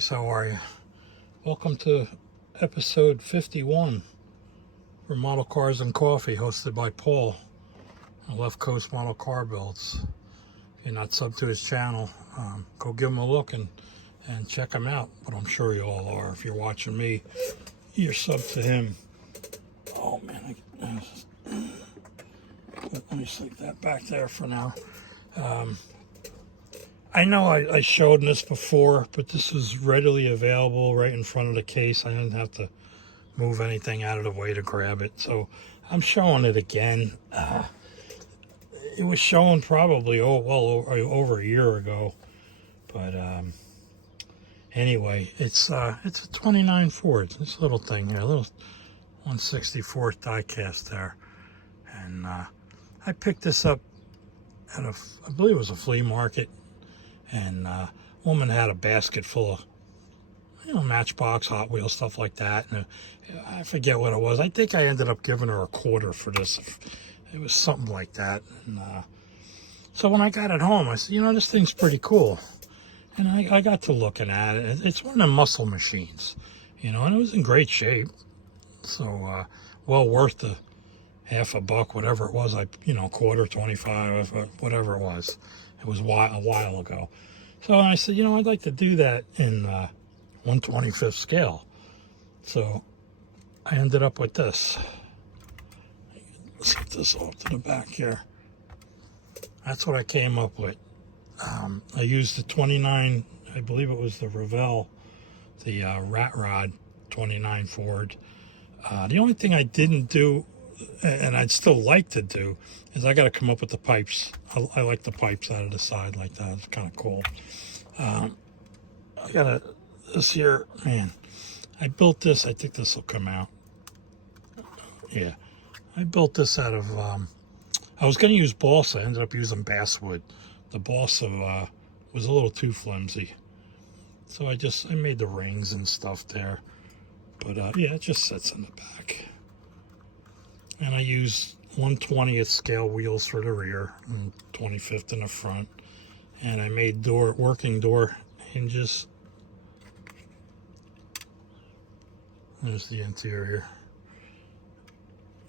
guys, how are you? Welcome to episode 51 for Model Cars and Coffee, hosted by Paul on LeftCoastModelCarBuilds. If you're not sub to his channel, go give him a look and check him out. But I'm sure you all are. If you're watching me, you're sub to him. Oh man, let me stick that back there for now. I know I showed this before, but this is readily available right in front of the case. I didn't have to move anything out of the way to grab it, so I'm showing it again. It was shown probably over a year ago, but anyway, it's a 29 Ford. This little thing here, a little 1/64 die cast there, and I picked this up at I believe it was a flea market. And a woman had a basket full of, Matchbox, Hot Wheels, stuff like that. And I forget what it was. I think I ended up giving her a quarter for this. It was something like that. And so when I got it home, I said, this thing's pretty cool. And I got to looking at it. It's one of the muscle machines, and it was in great shape. So well worth the half a buck, whatever it was. Quarter, 25, whatever it was. It was a while ago. So I said, I'd like to do that in 1/25th scale. So I ended up with this. Let's get this off to the back here. That's what I came up with. I used the 29, I believe it was the Revell, the Rat Rod 29 Ford. The only thing I didn't do, and I'd still like to do, is I got to come up with the pipes. I like the pipes out of the side like that. It's kind of cool. I got this here, man. I built this. I think this will come out. Yeah, I built this out of. I was going to use balsa. I ended up using basswood. The balsa was a little too flimsy, so I made the rings and stuff there. But yeah, it just sits in the back. And I use 1/20th scale wheels for the rear and 25th in the front. And I made working door hinges. There's the interior.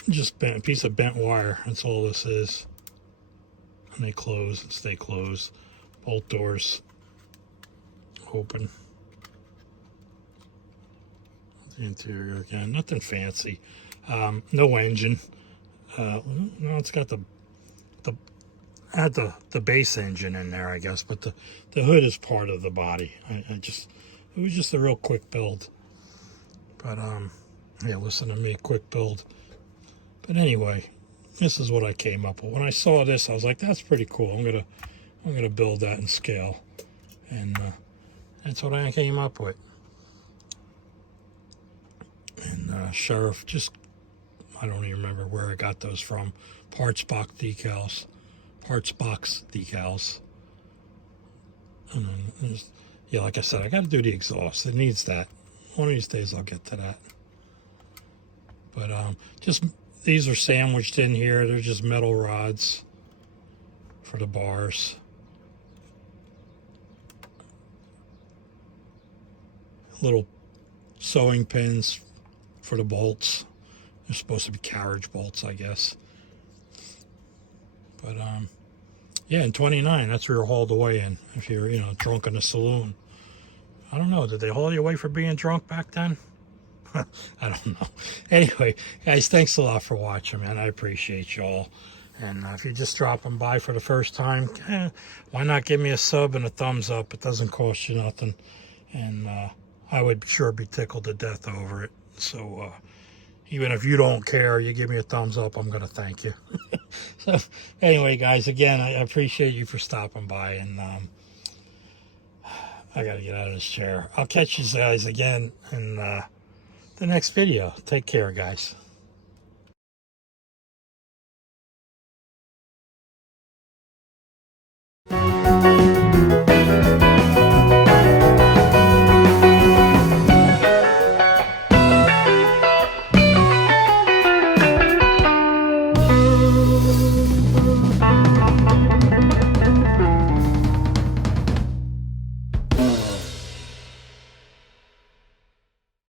Just a piece of bent wire. That's all this is. And they close and stay closed. Bolt doors open. The interior again. Nothing fancy. No engine. No, it's got the base engine in there, I guess, but the hood is part of the body. It was just a real quick build. But yeah, listen to me, quick build. But anyway, this is what I came up with. When I saw this, I was like, that's pretty cool. I'm gonna build that in scale, and that's what I came up with. And Sheriff I don't even remember where I got those from. Parts box decals. And then yeah, like I said, I got to do the exhaust. It needs that. One of these days I'll get to that. But these are sandwiched in here. They're just metal rods for the bars. Little sewing pins for the bolts. They're supposed to be carriage bolts, I guess. But yeah, in 29, that's where you're hauled away in. If you're, drunk in a saloon. I don't know. Did they haul you away for being drunk back then? I don't know. Anyway, guys, thanks a lot for watching, man. I appreciate you all. And if you're just dropping by for the first time, why not give me a sub and a thumbs up? It doesn't cost you nothing. And I would sure be tickled to death over it. So even if you don't care, you give me a thumbs up, I'm going to thank you. So anyway, guys, again, I appreciate you for stopping by. And I got to get out of this chair. I'll catch you guys again in the next video. Take care, guys.